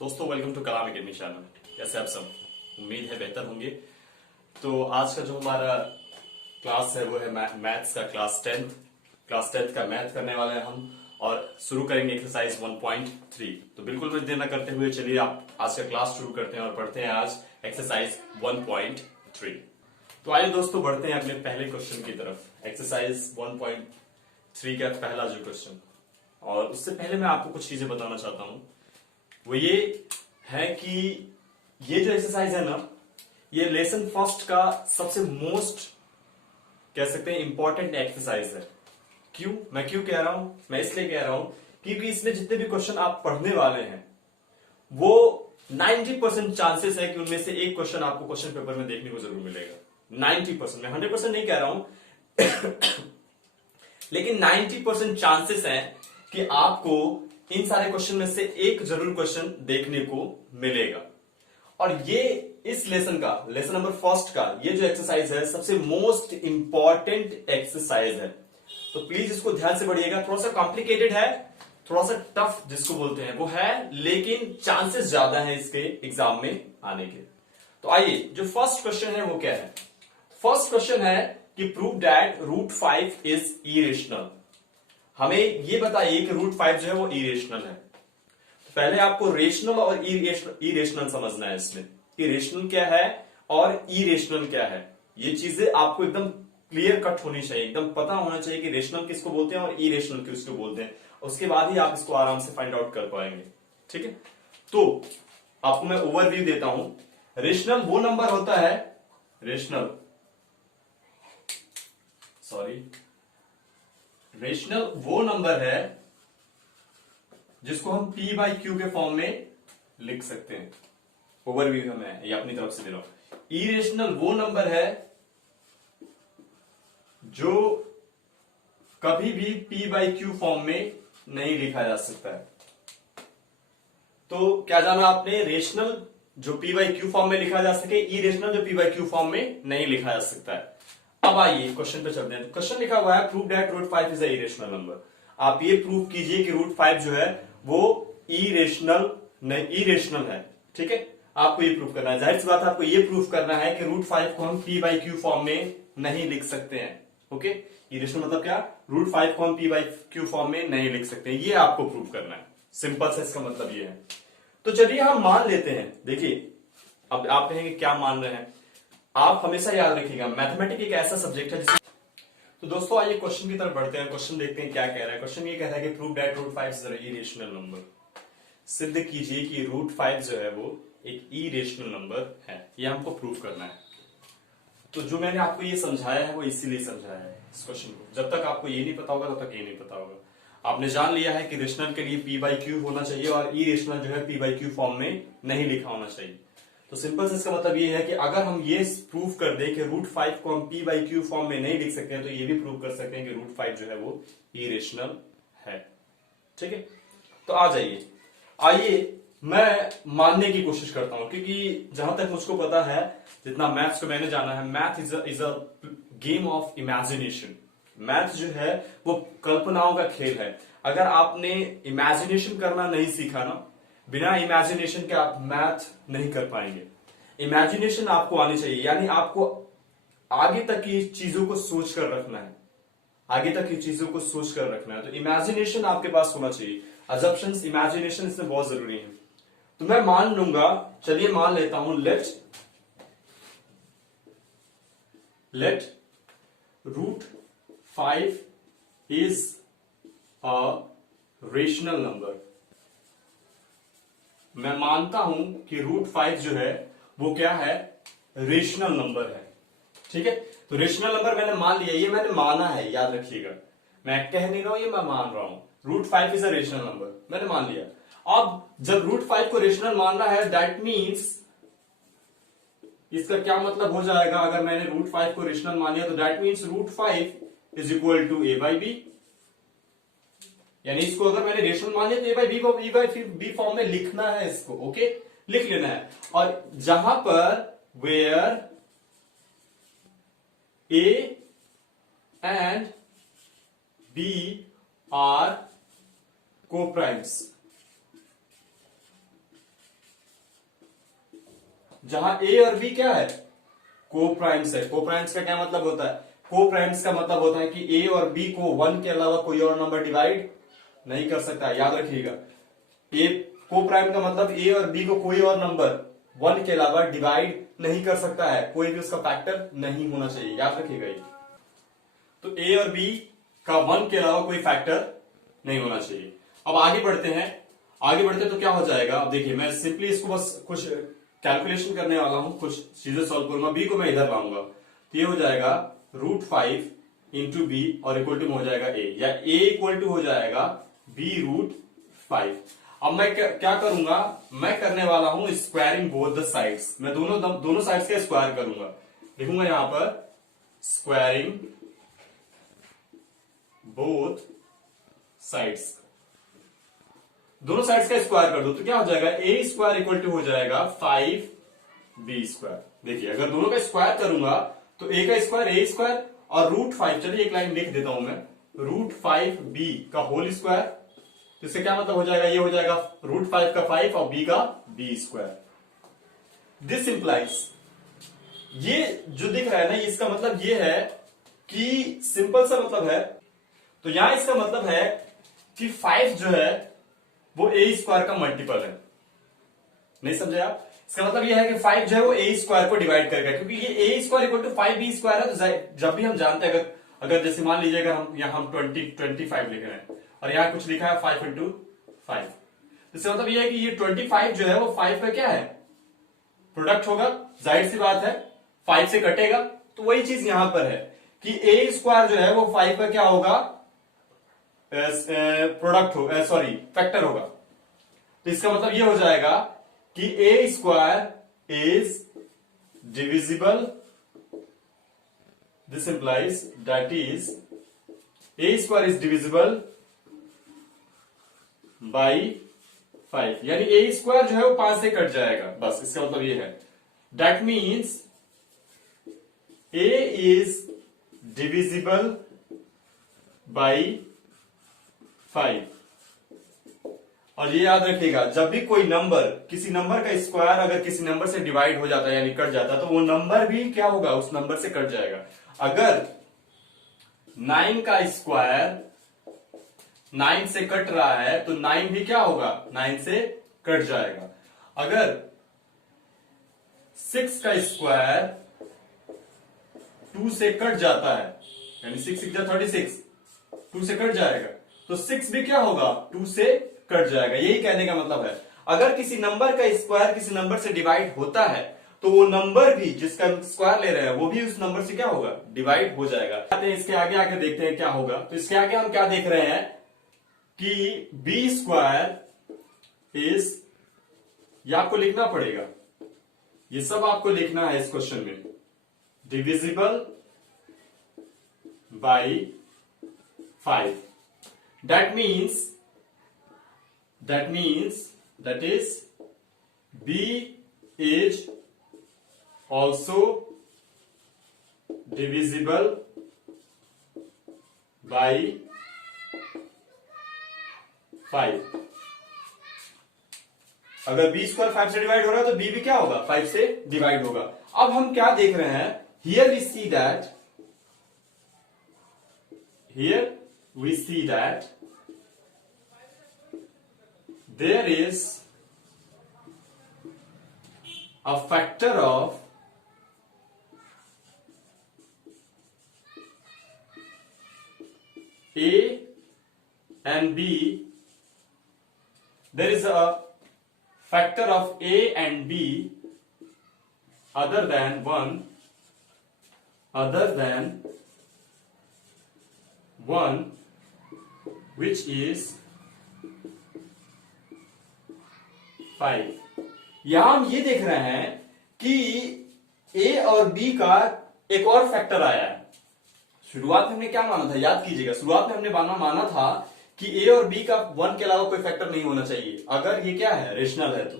दोस्तों welcome to Kalam academy channel. कैसे आप सब? उम्मीद है बेहतर होंगे। तो आज का जो हमारा क्लास है वो है मैथ्स का क्लास टेंथ का मैथ करने वाले हैं हम और शुरू करेंगे एक्सरसाइज 1.3। तो बिल्कुल मत देर न करते हुए चलिए आप आज का क्लास शुरू करते हैं और पढ़ते हैं आज एक्सरसाइज 1.3। तो आइए दोस्तों बढ़ते हैं अपने पहले क्वेश्चन की तरफ। एक्सरसाइज 1.3 का पहला जो क्वेश्चन, और उससे पहले मैं आपको कुछ चीजें बताना चाहता हूं। वो ये है कि ये जो एक्सरसाइज है ना, ये लेसन फर्स्ट का सबसे मोस्ट कह सकते हैं इंपॉर्टेंट एक्सरसाइज है। मैं क्यों कह रहा हूं? मैं इसलिए कह रहा हूं क्योंकि इसमें जितने भी क्वेश्चन आप पढ़ने वाले हैं वो 90% चांसेस है कि उनमें से एक क्वेश्चन आपको क्वेश्चन पेपर में देखने को जरूर मिलेगा। 90%, मैं 100% नहीं कह रहा हूं लेकिन 90% चांसेस है कि आपको इन सारे क्वेश्चन में से एक जरूर क्वेश्चन देखने को मिलेगा। और ये इस लेसन नंबर फर्स्ट का ये जो एक्सरसाइज है सबसे मोस्ट इंपॉर्टेंट एक्सरसाइज है। तो प्लीज इसको ध्यान से पढ़िएगा। थोड़ा सा कॉम्प्लिकेटेड है, थोड़ा सा टफ जिसको बोलते हैं वो है, लेकिन चांसेस ज्यादा है इसके एग्जाम में आने के। तो आइए जो फर्स्ट क्वेश्चन है वो क्या है। फर्स्ट क्वेश्चन है कि प्रूव दैट √5 इज इरेशनल। हमें ये बताइए कि √5 जो है वो इरेशनल है। तो पहले आपको रेशनल और इरेशनल समझना है। इसमें इरेशनल क्या है और इरेशनल क्या है, ये चीजें आपको एकदम क्लियर कट होनी चाहिए, एकदम पता होना चाहिए कि रेशनल किसको बोलते हैं और इरेशनल किसको बोलते हैं। उसके बाद ही आप इसको आराम से फाइंड आउट कर पाएंगे। ठीक है, तो आपको मैं ओवरव्यू देता हूं। रेशनल वो नंबर होता है, रेशनल वो नंबर है जिसको हम p/q के फॉर्म में लिख सकते हैं। ओवरव्यू में ये अपनी तरफ से दे रहा हूं। इरेशनल वो नंबर है जो कभी भी p/q फॉर्म में नहीं लिखा जा सकता है। तो क्या जाना आपने? रेशनल जो p/q फॉर्म में लिखा जा सके, इरेशनल जो p/q फॉर्म में नहीं लिखा जा सकता है। अब आइए क्वेश्चन पे चलते हैं। क्वेश्चन लिखा हुआ है prove that √5 is a irrational number. आप ये प्रूव कीजिए कि √5 जो है वो इरेशनल है। ठीक है, आपको ये प्रूव करना है। जाहिर सी बात है आपको ये प्रूव करना है कि √5 को हम p/q फॉर्म में नहीं लिख सकते हैं। ओके, इरेशनल मतलब क्या? √5 को हम p/q फॉर्म में नहीं लिख सकते हैं, ये आपको प्रूव करना है। सिंपल सा इसका मतलब ये है। तो चलिए हम मान लेते हैं। देखिए अब आप कहेंगे क्या मान रहे हैं। आप हमेशा याद रखिएगा मैथमेटिक्स एक ऐसा सब्जेक्ट है जिसमें तो दोस्तों आइए क्वेश्चन की तरफ बढ़ते हैं। क्वेश्चन देखते हैं क्या कह रहा है। क्वेश्चन ये कह रहा है कि prove that √5 is a irrational number. सिद्ध कीजिए कि √5 जो है वो एक इरेशनल नंबर है। ये हमको प्रूव करना है। तो जो मैंने आपको ये समझाया है वो इसीलिए समझाया है इस क्वेश्चन को। जब तक आपको ये नहीं पता होगा तब तक ये नहीं पता होगा। आपने जान लिया है कि रेशनल के लिए p/q होना चाहिए और इरेशनल जो है p/q फॉर्म में नहीं लिखा होना चाहिए। तो सिंपल से इसका मतलब ये है कि अगर हम ये प्रूव कर दें कि √5 को हम p/q फॉर्म में नहीं लिख सकते हैं, तो ये भी प्रूव कर सकते हैं कि √5 जो है वो इरेशनल है। ठीक है, तो आ जाइए, आइए मैं मानने की कोशिश करता हूं, क्योंकि जहां तक मुझको पता है, जितना मैथ्स को मैंने जाना है, math is a game of imagination. Math जो है वो कल्पनाओं का खेल है। अगर आपने इमेजिनेशन करना नहीं सीखा ना, बिना इमेजिनेशन के आप मैथ नहीं कर पाएंगे। इमेजिनेशन आपको आनी चाहिए, यानी आपको आगे तक की चीजों को सोच कर रखना है, आगे तक की चीजों को सोच कर रखना है। तो इमेजिनेशन आपके पास होना चाहिए। अजम्पशंस, इमेजिनेशन इसमें बहुत जरूरी है। तो मैं मान लूंगा, चलिए मान लेता हूं, let √5 is a rational number. मैं मानता हूं कि √5 जो है वो क्या है? रेशनल नंबर है। ठीक है, तो रेशनल नंबर मैंने मान लिया, ये मैंने माना है, याद रखिएगा। मैं कह नहीं रहा हूं, ये मैं मान रहा हूं। √5 इज अ रेशनल नंबर मैंने मान लिया। अब जब √5 को रेशनल मानना है, दैट मीन्स इसका क्या मतलब हो जाएगा? अगर मैंने √5 को रेशनल मान लिया तो that means √5 is equal to a/b। यानी इसको अगर मैंने रेशनल मान लिया तो a/b फॉर्म में लिखना है इसको। ओके, लिख लेना है। और जहां पर where a and b are coprimes, जहां ए और बी क्या है, कोप्राइम्स है। कोप्राइम्स का क्या मतलब होता है, कोप्राइम्स का मतलब होता है कि ए और बी को 1 के अलावा कोई और नंबर डिवाइड नहीं कर सकता, याद रखिएगा। ए कोप्राइम का मतलब ए और बी को कोई और नंबर 1 के अलावा डिवाइड नहीं कर सकता है, कोई भी उसका फैक्टर नहीं होना चाहिए, याद रखिएगा ये। तो ए और बी का 1 के अलावा कोई फैक्टर नहीं होना चाहिए। अब आगे बढ़ते हैं, आगे बढ़ते तो क्या हो जाएगा, अब देखिए मैं सिंपली इसको बस कुछ कैलकुलेशन करने वाला हूं, कुछ चीजें सॉल्व करूंगा। बी को मैं इधर लाऊंगा तो ये हो जाएगा √5 इंटू बी और इक्वल टू में हो जाएगा ए, या ए इक्वल टू हो जाएगा b√5। अब मैं क्या करूंगा, मैं करने वाला हूं स्क्वायरिंग बोथ द साइड्स। मैं दोनों साइड्स का स्क्वायर करूंगा, लिखूंगा यहां पर स्क्वायरिंग बोथ साइड्स, दोनों साइड्स का स्क्वायर कर दो तो क्या हो जाएगा, ए स्क्वायर इक्वल टू हो जाएगा 5b²। देखिए अगर दोनों का स्क्वायर करूंगा तो ए का स्क्वायर ए स्क्वायर और √5, चलिए एक लाइन लिख देता हूं मैं, √5b का होल स्क्वायर। तो इससे क्या मतलब हो जाएगा, ये हो जाएगा √5 का 5 और b का b²। दिस इंप्लाइज, ये जो दिख रहा है ना, इसका मतलब ये है कि सिंपल सा मतलब है, तो यहां इसका मतलब है कि 5 जो है वो a² का मल्टीपल है। नहीं समझे आप, इसका मतलब ये है कि 5 जो है वो a² को डिवाइड करेगा, क्योंकि ये a² इक्वल टू 5b² है। तो जब भी हम जानते हैं, अगर जैसे मान लीजिए अगर हम यहां 25 लिख रहे हैं और यहां कुछ लिखा है 5 × 5, इसका मतलब ये है कि ये 25 जो है वो 5 का क्या है, प्रोडक्ट होगा। जाहिर सी बात है 5 से कटेगा, तो वही चीज यहां पर है कि a² जो है वो 5 का क्या होगा, प्रोडक्ट हो, सॉरी फैक्टर होगा। तो इसका मतलब ये हो जाएगा कि a² is divisible, this implies that is a² is divisible by 5, यानी a² जो है वो 5 से कट जाएगा, बस इसका मतलब ये है। That means a is divisible by 5। और ये याद रखिएगा, जब भी कोई नंबर, किसी नंबर का स्क्वायर अगर किसी नंबर से डिवाइड हो जाता है यानी कट जाता है, तो वो नंबर भी क्या होगा, उस नंबर से कट जाएगा। अगर 9 का स्क्वायर 9 से कट रहा है तो 9 भी क्या होगा, 9 से कट जाएगा। अगर 6 का स्क्वायर 2 से कट जाता है, यानी 6 × 36, 2 से कट जाएगा, तो 6 भी क्या होगा, 2 से कट जाएगा। यही कहने का मतलब है, अगर किसी नंबर का स्क्वायर किसी नंबर से डिवाइड होता है तो वो नंबर भी जिसका स्क्वायर ले रहे हैं वो भी उस नंबर से क्या होगा, डिवाइड हो जाएगा। इसके आगे आके देखते हैं क्या होगा। तो इसके आगे हम क्या देख रहे हैं कि b² इज, ये आपको लिखना पड़ेगा, ये सब आपको लिखना है इस क्वेश्चन में, divisible by 5। That means that is b is also divisible by 5। अगर b² 5 से डिवाइड हो रहा है तो b भी क्या होगा, 5 से डिवाइड होगा। अब हम क्या देख रहे हैं, here we see that there is a factor of a and b, there is a factor of a and b other than 1 which is 5। यहां हम ये देख रहे हैं कि a और b का एक और फैक्टर आया है। शुरुआत में हमने क्या माना था, याद कीजिएगा, शुरुआत में हमने माना था कि a और b का 1 के अलावा कोई फैक्टर नहीं होना चाहिए अगर ये क्या है, रेशनल है तो।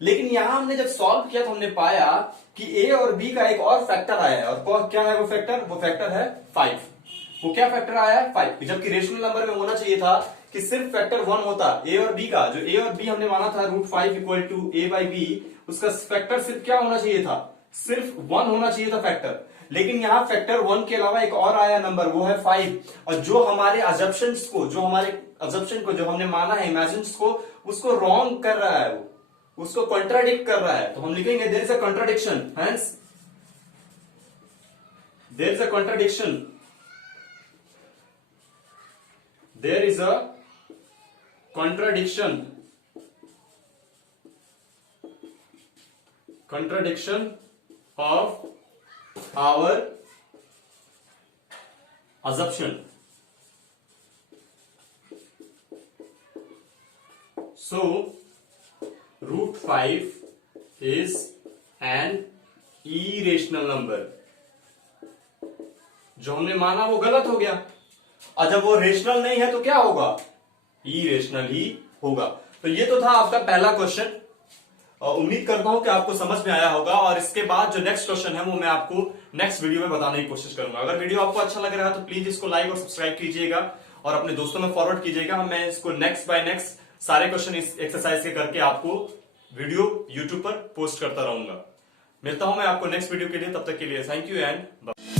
लेकिन यहां हमने जब सॉल्व किया तो हमने पाया कि a और b का एक और फैक्टर आया है, और क्या है वो फैक्टर है 5। वो क्या फैक्टर आया है, 5, जबकि रेशनल नंबर में होना चाहिए था कि सिर्फ फैक्टर 1 होता ए और बी का, जो ए और बी हमने माना था √5 equal to a by B, उसका फैक्टर सिर्फ क्या होना चाहिए था, सिर्फ 1 होना चाहिए था फैक्टर। लेकिन यहां फैक्टर 1 के अलावा एक और आया नंबर, वो है 5। और जो हमारे अजम्पशंस को, जो हमने माना है इमेजिन्स को, उसको रॉन्ग कर रहा है, वो उसको कॉन्ट्राडिक्ट कर रहा है। तो हम लिखेंगे there is a contradiction, hence there is a contradiction, there is a contradiction of our assumption. So √5 is an irrational number. जो हमने माना वो गलत हो गया, और जब वो रेशनल नहीं है तो क्या होगा, इरेशनल ही होगा। तो ये तो था आपका पहला क्वेश्चन। उम्मीद करता हूं कि आपको समझ में आया होगा, और इसके बाद जो नेक्स्ट क्वेश्चन है वो मैं आपको नेक्स्ट वीडियो में बताने की कोशिश करूंगा। अगर वीडियो आपको अच्छा लग रहा है तो प्लीज इसको लाइक और सब्सक्राइब कीजिएगा और अपने दोस्तों में फॉरवर्ड कीजिएगा। मैं इसको नेक्स्ट बाय नेक्स्ट सारे क्वेश्चन इस एक्सरसाइज के करके आपको वीडियो यूट्यूब पर पोस्ट करता रहूंगा। मिलता हूं मैं आपको नेक्स्ट वीडियो के लिए, तब तक के लिए थैंक यू एंड बाय।